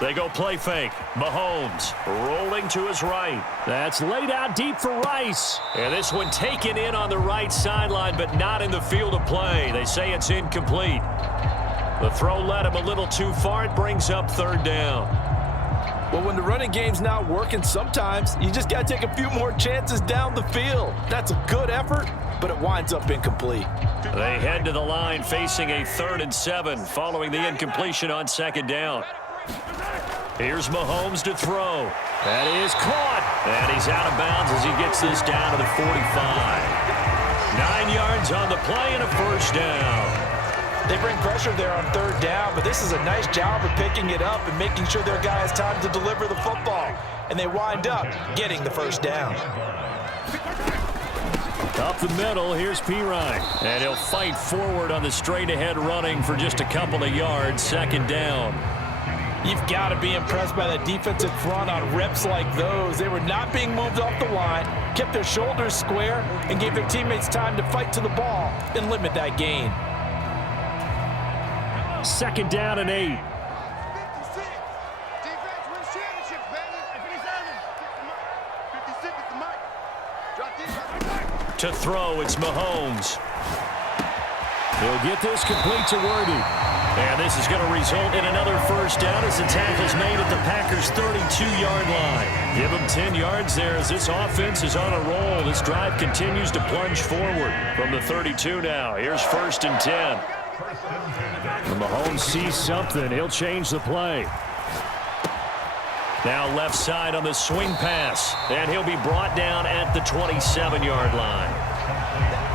They go play fake. Mahomes rolling to his right. That's laid out deep for Rice. And this one taken in on the right sideline, but not in the field of play. They say it's incomplete. The throw led him a little too far. It brings up third down. Well, when the running game's not working, sometimes you just got to take a few more chances down the field. That's a good effort, but it winds up incomplete. They head to the line facing a 3rd and 7 following the incompletion on 2nd down. Here's Mahomes to throw. That is caught. And he's out of bounds as he gets this down to the 45. 9 yards on the play and a 1st down. They bring pressure there on 3rd down, but this is a nice job of picking it up and making sure their guy has time to deliver the football. And they wind up getting the 1st down. Up the middle, here's Pirine. And he'll fight forward on the straight-ahead running for just a couple of yards. 2nd down. You've got to be impressed by the defensive front on reps like those. They were not being moved off the line, kept their shoulders square, and gave their teammates time to fight to the ball and limit that gain. 2nd down and 8. To throw, it's Mahomes. He'll get this complete to Worthy. And this is going to result in another 1st down as the tackle's made at the Packers' 32-yard line. Give them 10 yards there as this offense is on a roll. This drive continues to plunge forward from the 32 now. Here's 1st and 10. When Mahomes sees something, he'll change the play. Now left side on the swing pass. And he'll be brought down at the 27-yard line.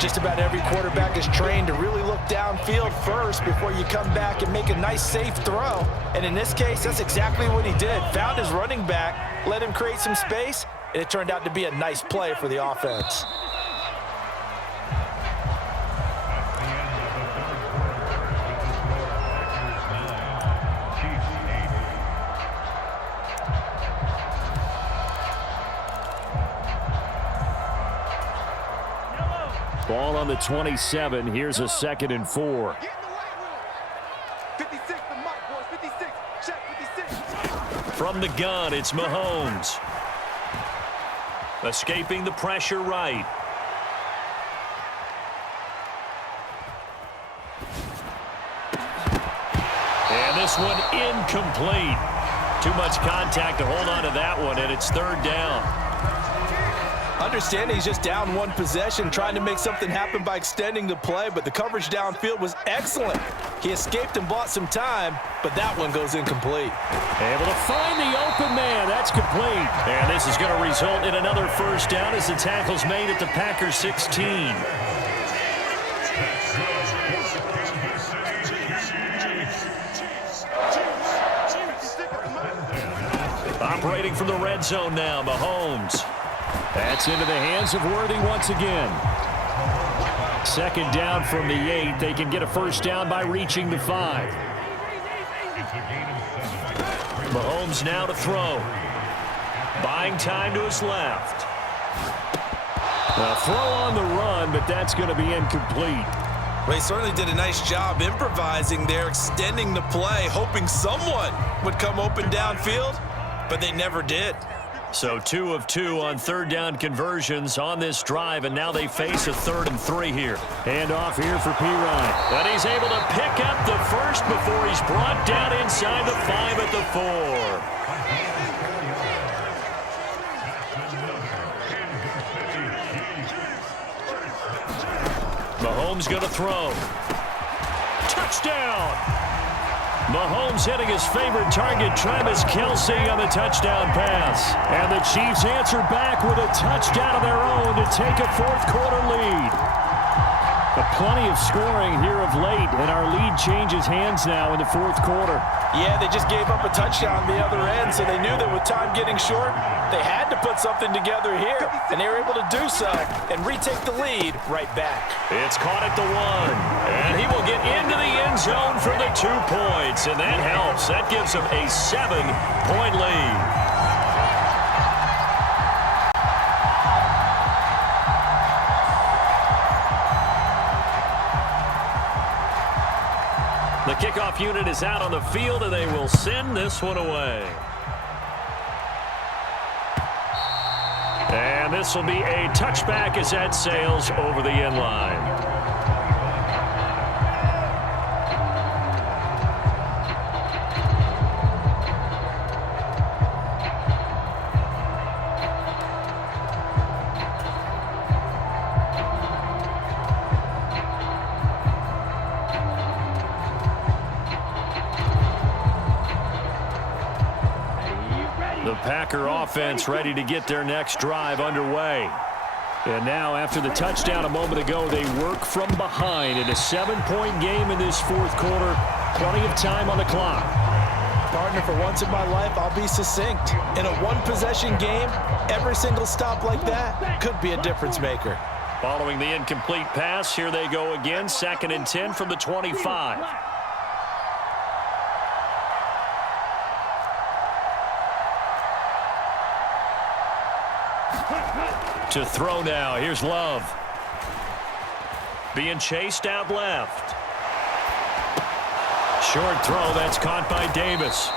Just about every quarterback is trained to really look downfield first before you come back and make a nice, safe throw. And in this case, that's exactly what he did. Found his running back, let him create some space, and it turned out to be a nice play for the offense. Ball on the 27. Here's a 2nd and 4. From the gun, it's Mahomes. Escaping the pressure right. And this one incomplete. Too much contact to hold on to that one, and it's 3rd down. Understanding he's just down one possession, trying to make something happen by extending the play, but the coverage downfield was excellent. He escaped and bought some time, but that one goes incomplete. Able to find the open man. That's complete. And this is going to result in another 1st down as the tackle's made at the Packers' 16. Operating from the red zone now, Mahomes. That's into the hands of Worthy once again. 2nd down from the 8. They can get a 1st down by reaching the 5. Mahomes now to throw. Buying time to his left. A throw on the run, but that's going to be incomplete. Well, he certainly did a nice job improvising there, extending the play, hoping someone would come open downfield, but they never did. So 2 of 2 on 3rd down conversions on this drive, and now they face a 3rd and 3 here. Hand off here for Pirine. And he's able to pick up the 1st before he's brought down inside the 5 at the 4. Mahomes going to throw. Touchdown! Mahomes hitting his favorite target, Travis Kelce, on the touchdown pass. And the Chiefs answer back with a touchdown of their own to take a 4th quarter lead. Plenty of scoring here of late, and our lead changes hands now in the 4th quarter. Yeah, they just gave up a touchdown on the other end, so they knew that with time getting short, they had to put something together here, and they were able to do so and retake the lead right back. It's caught at the 1, and he will get into the end zone for the 2 points, and that helps. That gives him a 7-point lead. The kickoff unit is out on the field, and they will send this one away. And this will be a touchback as that sails over the end line. The Packer offense ready to get their next drive underway. And now, after the touchdown a moment ago, they work from behind in a 7-point game in this fourth quarter. Plenty of time on the clock. Partner, for once in my life, I'll be succinct. In a one-possession game, every single stop like that could be a difference maker. Following the incomplete pass, here they go again. 2nd and 10 from the 25. To throw now. Here's Love. Being chased out left. Short throw. That's caught by Davis.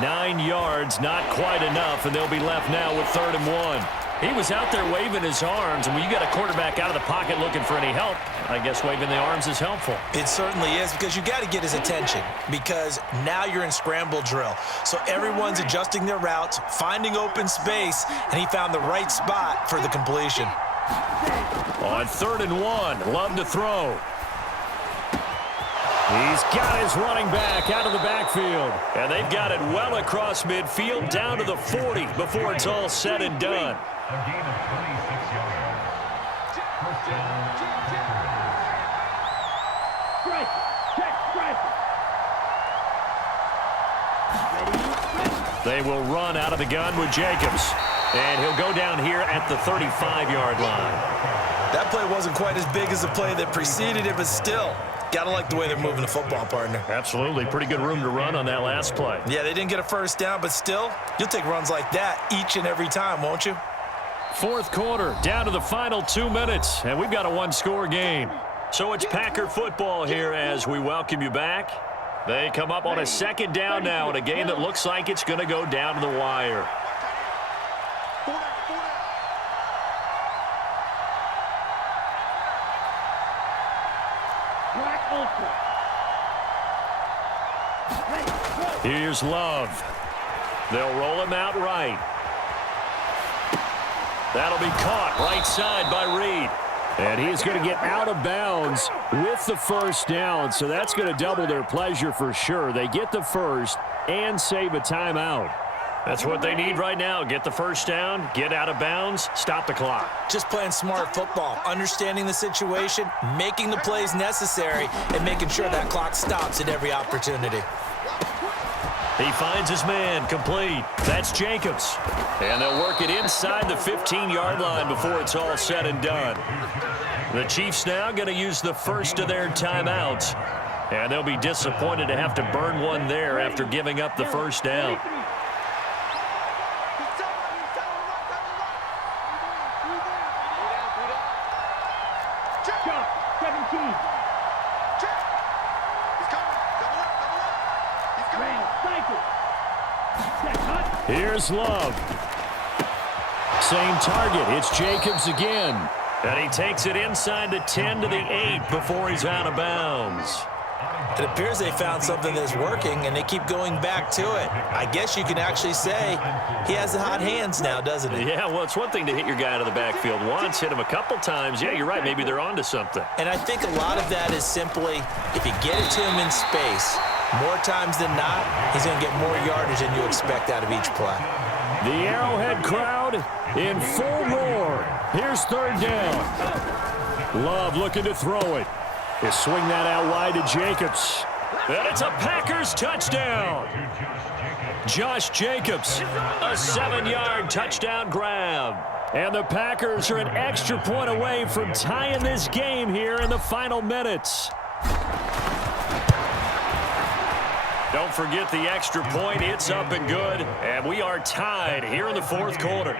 9 yards, not quite enough, and they'll be left now with 3rd and 1. He was out there waving his arms, and when you got a quarterback out of the pocket looking for any help, I guess waving the arms is helpful. It certainly is, because you got to get his attention, because now you're in scramble drill. So everyone's adjusting their routes, finding open space, and he found the right spot for the completion. On 3rd and 1, Love to throw. He's got his running back out of the backfield. And they've got it well across midfield down to the 40 before it's all said and done. A gain of 26 yards. First down. They will run out of the gun with Jacobs. And he'll go down here at the 35-yard line. That play wasn't quite as big as the play that preceded it, but still, got to like the way they're moving the football, partner. Absolutely. Pretty good room to run on that last play. Yeah, they didn't get a first down, but still, you'll take runs like that each and every time, won't you? Fourth quarter, down to the final 2 minutes, and we've got a one-score game. So it's Packer football here as we welcome you back. They come up on a 2nd down now in a game that looks like it's going to go down to the wire. Here's Love. They'll roll him out right. That'll be caught right side by Reed. And he's going to get out of bounds with the first down, so that's going to double their pleasure for sure. They get the first and save a timeout. That's what they need right now. Get the first down, get out of bounds, stop the clock. Just playing smart football, understanding the situation, making the plays necessary, and making sure that clock stops at every opportunity. He finds his man, complete. That's Jacobs. And they'll work it inside the 15-yard line before it's all said and done. The Chiefs now going to use the first of their timeouts. And they'll be disappointed to have to burn one there after giving up the first down. Here's Love. Same target. It's Jacobs again. And he takes it inside the 10 to the 8 before he's out of bounds. It appears they found something that's working, and they keep going back to it. I guess you can actually say he has the hot hands now, doesn't he? Yeah, well, it's one thing to hit your guy out of the backfield once, hit him a couple times. Yeah, you're right. Maybe they're onto something. And I think a lot of that is simply if you get it to him in space, more times than not, he's going to get more yardage than you expect out of each play. The Arrowhead crowd in full roar. Here's 3rd down. Love looking to throw it. They swing that out wide to Jacobs. And it's a Packers touchdown. Josh Jacobs, a 7-yard touchdown grab. And the Packers are an extra point away from tying this game here in the final minutes. Don't forget the extra point. It's up and good. And we are tied here in the fourth quarter.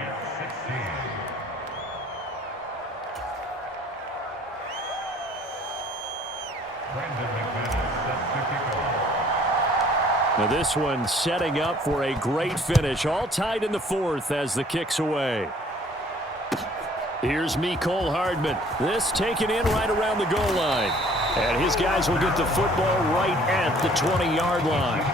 Brandon McManus set to kick off. Now this one setting up for a great finish. All tied in the fourth as the kick's away. Here's Mecole Hardman. This taken in right around the goal line. And his guys will get the football right at the 20-yard line.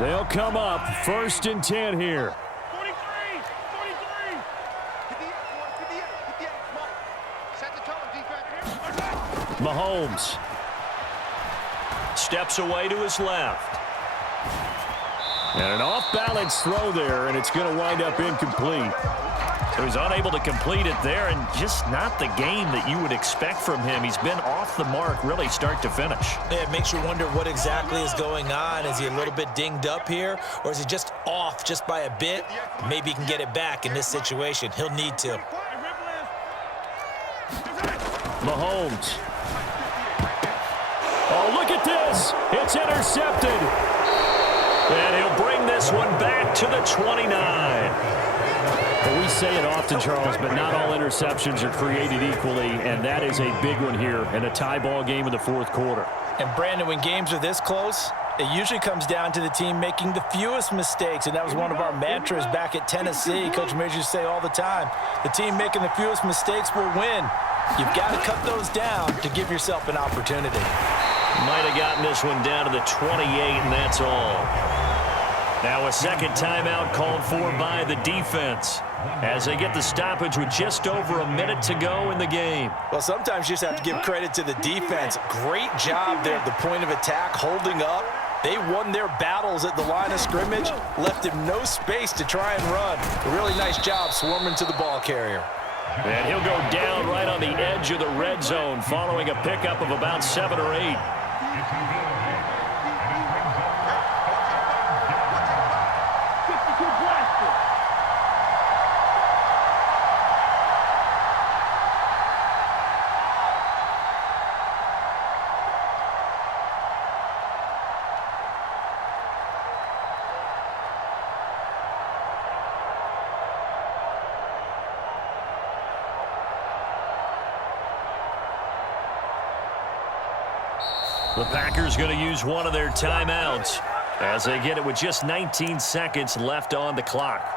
They'll come up 1st and 10 here. 43. Set the tone, defense. Mahomes steps away to his left. And an off-balance throw there, and it's going to wind up incomplete. So he's unable to complete it there, and just not the game that you would expect from him. He's been off the mark really start to finish. Yeah, it makes you wonder what exactly is going on. Is he a little bit dinged up here, or is he just off just by a bit? Maybe he can get it back in this situation. He'll need to. Mahomes. Oh, look at this. It's intercepted. And he'll bring this one back to the 29. Well, we say it often, Charles, but not all interceptions are created equally, and that is a big one here in a tie ball game in the fourth quarter. And, Brandon, when games are this close, it usually comes down to the team making the fewest mistakes, and that was one of our mantras back at Tennessee. Coach Major used to say all the time, the team making the fewest mistakes will win. You've got to cut those down to give yourself an opportunity. Might have gotten this one down to the 28, and that's all. Now a second timeout called for by the defense as they get the stoppage with just over a minute to go in the game. Well, sometimes you just have to give credit to the defense. Great job there at the point of attack, holding up. They won their battles at the line of scrimmage, left him no space to try and run. A really nice job swarming to the ball carrier. And he'll go down right on the edge of the red zone following a pickup of about 7 or 8. The Packers going to use one of their timeouts as they get it with just 19 seconds left on the clock.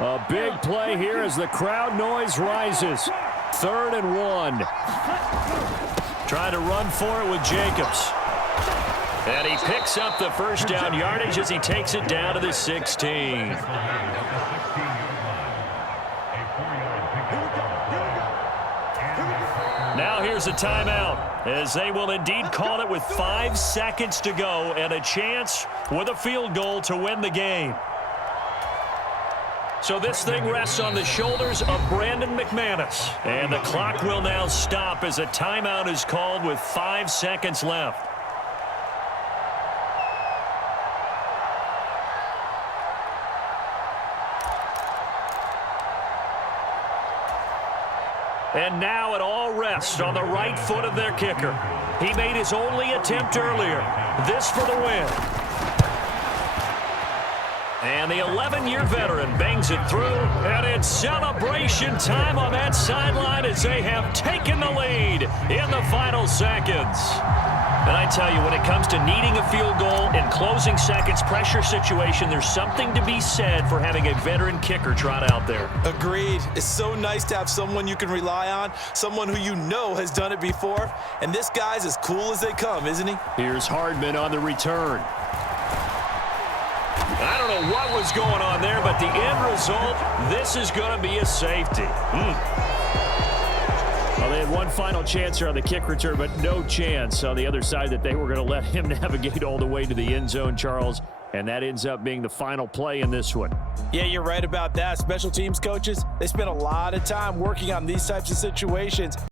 A big play here as the crowd noise rises. 3rd and 1. Trying to run for it with Jacobs. And he picks up the first down yardage as he takes it down to the 16. Now here's a timeout as they will indeed call it with 5 seconds to go and a chance with a field goal to win the game. So this thing rests on the shoulders of Brandon McManus. And the clock will now stop as a timeout is called with 5 seconds left. And now it all rests on the right foot of their kicker. He made his only attempt earlier. This for the win. And the 11-year veteran bangs it through, and it's celebration time on that sideline as they have taken the lead in the final seconds. And I tell you, when it comes to needing a field goal in closing seconds, pressure situation, there's something to be said for having a veteran kicker trot out there. Agreed. It's so nice to have someone you can rely on, someone who you know has done it before. And this guy's as cool as they come, isn't he? Here's Hardman on the return. I don't know what was going on there, but the end result, this is going to be a safety. Well, they had one final chance here on the kick return, but no chance on the other side that they were going to let him navigate all the way to the end zone, Charles. And that ends up being the final play in this one. Yeah, you're right about that. Special teams coaches, they spend a lot of time working on these types of situations.